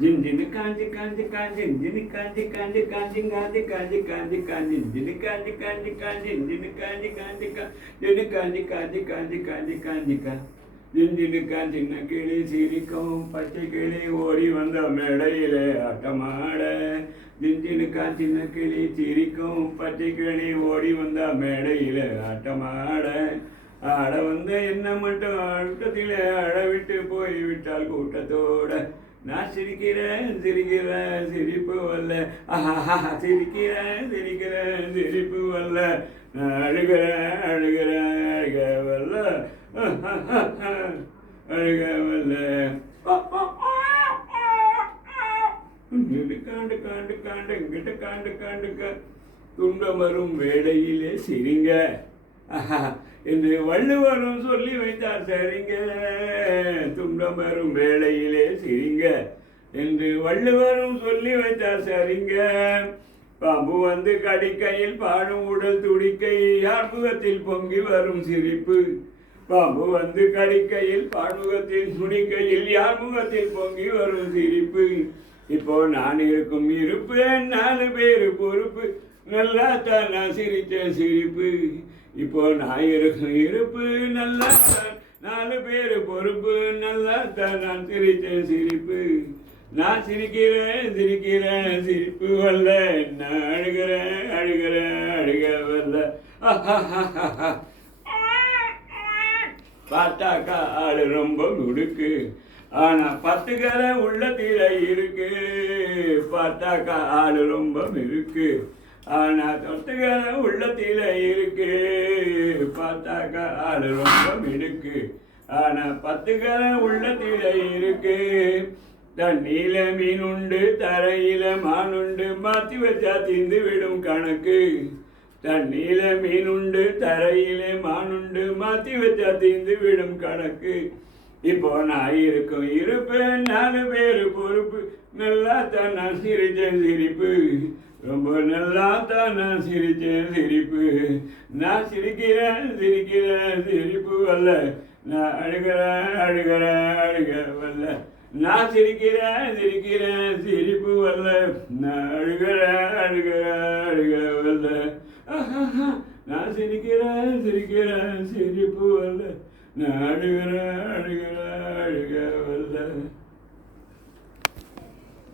Jinjini kanji kanji kanji jinjini kanji kanji kanji kanji kanji kanji kanji jinjini kanji kanji kanji jinjini kanji kanji kanji kanji kanji kanji kanji kanji kanji ஜிஞ்சினு காஞ்சின கிளி சிரிக்கும் பச்சை கிளி ஓடி வந்த மேடையிலே ஆட்டமாட ஜிஞ்சினு காஞ்சின கிளி சிரிக்கும் பச்சை கிளி ஓடி வந்த மேடையிலே ஆட்டமாட ஆட வந்த என்ன மட்டும் ஆட்டத்திலே அழவிட்டு போய் விட்டால் கூட்டத்தோட நான் சிரிக்கிறேன் சிரிக்கிறேன் சிரிப்பு வரல ஆஹா சிரிக்கிறேன் சிரிக்கிறேன் சிரிப்பு வரல நான் அழுகிறேன் அழுகிறேன் அழுக வரல அழுக வரல காண்டு காண்டு காண்டு இங்கிட்ட காண்டு காண்டுக்க துன்பம் வரும் வேளையிலே சிரிங்க என்று வள்ளுவரும் சொல்லி வைத்தார் சரிங்க. துன்பம் வரும் வேளையிலே சிரிங்க என்று வள்ளுவரும் சொல்லி வைத்தார் சரிங்க. பாம்பு வந்து கடிக்கையில் பாடும் உடல் துடிக்கையில் யார் முகத்தில் பொங்கி வரும் சிரிப்பு. பாம்பு வந்து கடிக்கையில் பாடுமுகத்தில் துடிக்கையில் யார் முகத்தில் பொங்கி வரும் சிரிப்பு. இப்போ நான் இருக்கும் இருப்பு 4 பேரு பொறுப்பு நல்லா தான் நான் சிரிச்ச சிரிப்பு. இப்போ நான் இருக்கும் இருப்பு நல்லா தான் 4 பேரு பொறுப்பு நல்லா தான் நான் சிரிச்ச சிரிப்பு. நான் சிரிக்கிறேன் சிரிக்கிறேன் சிரிப்பு வரல நான் அழுகிறேன் அழுகிறேன் அழுக வரல. பார்த்தாக்கா ஆளு ரொம்ப முடுக்கு ஆனா 10 கரை உள்ளத்தில இருக்கு. பார்த்தாக்கா ஆளு ரொம்ப மிருக்கு ஆனா 10 கரை உள்ளத்தில இருக்கு. பார்த்தாக்கா ஆளு ரொம்ப மிடுக்கு ஆனா 10 கரை உள்ளத்தில இருக்கு. தண்ணியில மீன் உண்டு தரையில மான் உண்டு மாத்தி வச்சா திந்து விடும் கணக்கு. தண்ணியில மீன் உண்டு தரையில மான் உண்டு மாத்தி வச்சா திந்து விடும் கணக்கு. இப்போ நான் இருக்கும் இருப்பு 4 பேரு பொறுப்பு நல்லா தான் நான் சிரிச்சேன் சிரிப்பு. ரொம்ப நல்லா தான் நான் சிரிச்சேன் சிரிப்பு. நான் சிரிக்கிறேன் சிரிக்கிறேன் சிரிப்பு வரல நான் அழுகிறேன் அழுகிறேன் அழுக வரல. நான் சிரிக்கிறேன் சிரிக்கிறேன் சிரிப்பு வரல நான் அழுகிறேன் அழுகிறேன் அழுக வரல. நான் சிரிக்கிறேன் சிரிக்கிறேன் சிரிப்பு வரல நான் அழுகிறேன்